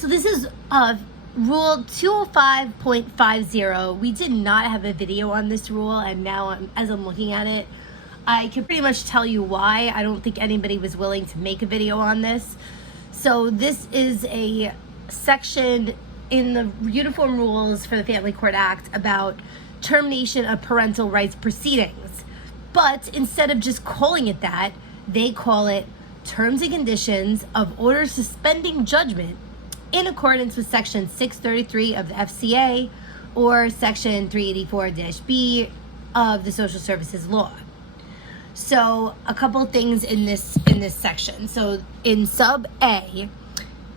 So this is Rule 205.50. We did not have a video on this rule, and now as I'm looking at it, I can pretty much tell you why. I don't think anybody was willing to make a video on this. So this is a section in the Uniform Rules for the Family Court Act about termination of parental rights proceedings. But instead of just calling it that, they call it Terms and Conditions of Order Suspending Judgment in accordance with Section 633 of the FCA or Section 384-b of the Social Services Law. So a couple things in this section. So in sub A,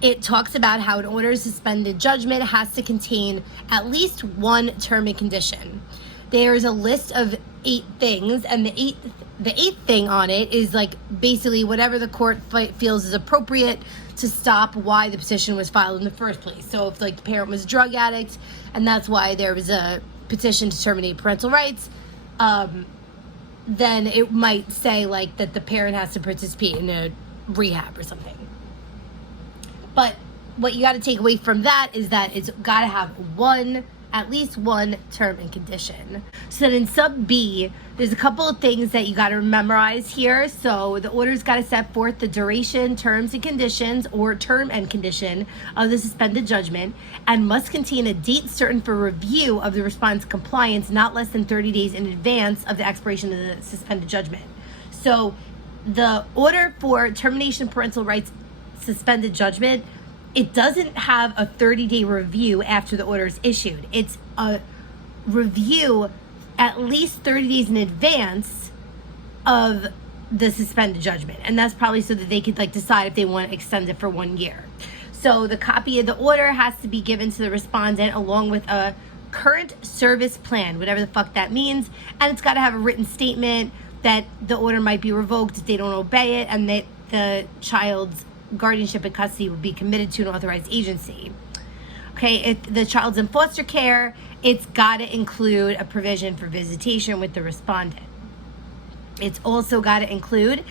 it talks about how an order of suspended judgment has to contain at least one term and condition. There's a list of 8 things, and the eighth thing on it is like basically whatever the court feels is appropriate to stop why the petition was filed in the first place. So if like the parent was a drug addict and that's why there was a petition to terminate parental rights, then it might say like that the parent has to participate in a rehab or something. But what you got to take away from that is that it's got to have at least one term and condition. So then in sub B, there's a couple of things that you got to memorize here. So the order's got to set forth the duration, terms and conditions, or term and condition of the suspended judgment, and must contain a date certain for review of the respondent's compliance not less than 30 days in advance of the expiration of the suspended judgment. So the order for termination of parental rights suspended judgment, it doesn't have a 30-day review after the order is issued. It's a review at least 30 days in advance of the suspended judgment. And that's probably so that they could like decide if they want to extend it for 1 year. So the copy of the order has to be given to the respondent along with a current service plan, whatever the fuck that means. And it's got to have a written statement that the order might be revoked if they don't obey it, and that the child's guardianship and custody will be committed to an authorized agency. Okay, if the child's in foster care, it's got to include a provision for visitation with the respondent. It's also got to include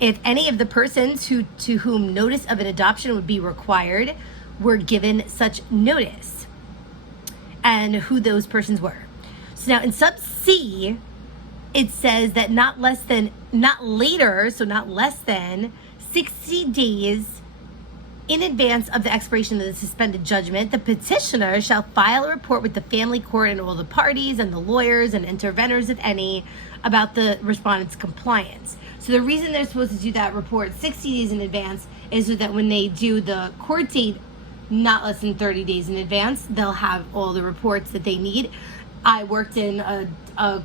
if any of the persons to whom notice of an adoption would be required were given such notice, and who those persons were. So now in sub C, it says that not less than 60 days in advance of the expiration of the suspended judgment, the petitioner shall file a report with the family court and all the parties and the lawyers and interveners, if any, about the respondent's compliance. So the reason they're supposed to do that report 60 days in advance is so that when they do the court date not less than 30 days in advance, they'll have all the reports that they need. I worked in a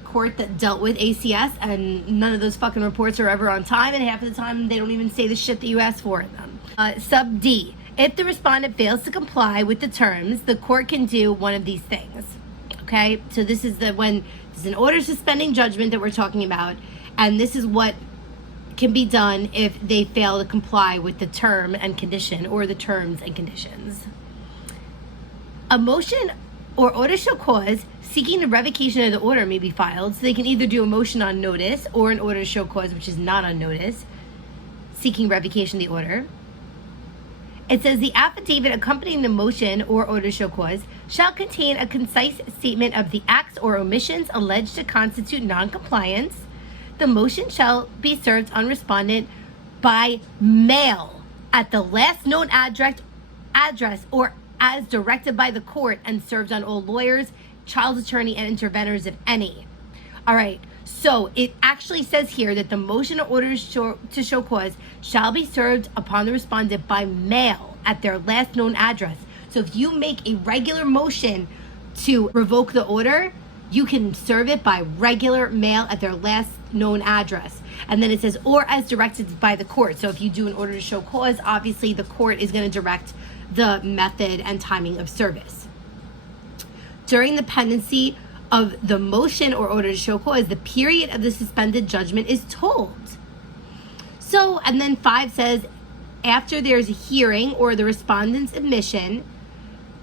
court that dealt with ACS, and none of those fucking reports are ever on time, and half of the time they don't even say the shit that you asked for in them. Sub D, if the respondent fails to comply with the terms, the court can do one of these things. Okay, so this is an order suspending judgment that we're talking about, and this is what can be done if they fail to comply with the term and condition, or the terms and conditions. A motion or order show cause seeking the revocation of the order may be filed. So they can either do a motion on notice or an order to show cause, which is not on notice, seeking revocation of the order. It says the affidavit accompanying the motion or order to show cause shall contain a concise statement of the acts or omissions alleged to constitute noncompliance. The motion shall be served on respondent by mail at the last known address or as directed by the court, and served on all lawyers, child's attorney, and interveners, if any. All right, so it actually says here that the motion or order to show cause shall be served upon the respondent by mail at their last known address. So if you make a regular motion to revoke the order, you can serve it by regular mail at their last known address. And then it says, or as directed by the court. So if you do an order to show cause, obviously the court is going to direct the method and timing of service. During the pendency of the motion or order to show cause, the period of the suspended judgment is told. So, and then 5 says, after there's a hearing or the respondent's admission,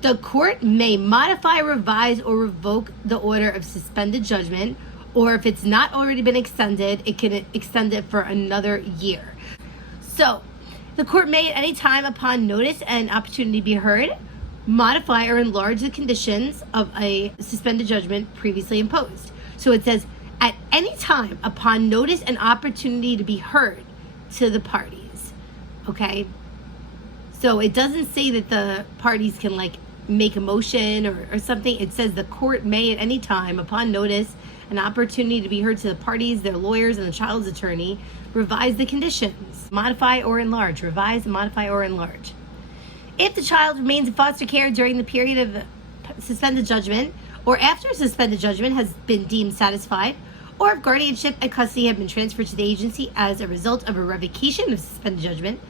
the court may modify, revise, or revoke the order of suspended judgment, or if it's not already been extended, it can extend it for another year. So, The court may at any time upon notice and opportunity to be heard modify or enlarge the conditions of a suspended judgment previously imposed. So it says at any time upon notice and opportunity to be heard to the parties. Okay? So it doesn't say that the parties can like make a motion or something. It says the court may at any time upon notice and opportunity to be heard to the parties, their lawyers, and the child's attorney revise the conditions, modify or enlarge, revise, modify, or enlarge. If the child remains in foster care during the period of suspended judgment or after a suspended judgment has been deemed satisfied, or if guardianship and custody have been transferred to the agency as a result of a revocation of suspended judgment,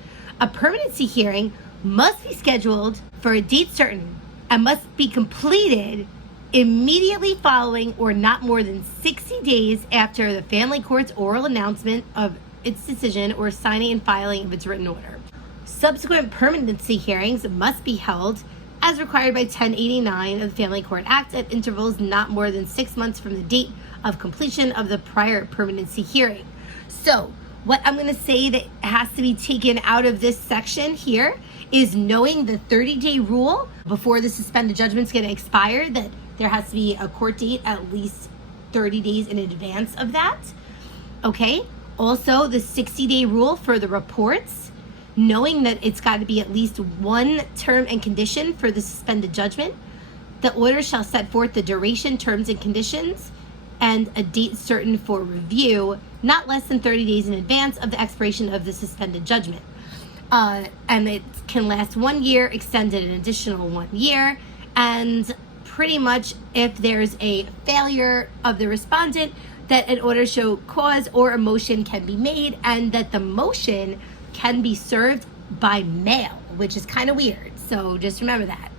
a permanency hearing must be scheduled for a date certain and must be completed immediately following or not more than 60 days after the family court's oral announcement of its decision or signing and filing of its written order. Subsequent permanency hearings must be held as required by 1089 of the Family Court Act at intervals not more than 6 months from the date of completion of the prior permanency hearing. So, what I'm going to say that has to be taken out of this section here is knowing the 30-day rule before the suspended judgment's going to expire, that there has to be a court date at least 30 days in advance of that. Okay? Also, the 60-day rule for the reports, knowing that it's got to be at least one term and condition for the suspended judgment. The order shall set forth the duration, terms, and conditions, and a date certain for review, not less than 30 days in advance of the expiration of the suspended judgment. And it can last 1 year, extended an additional 1 year, and pretty much if there's a failure of the respondent, that an order show cause or a motion can be made, and that the motion can be served by mail, which is kind of weird. So just remember that.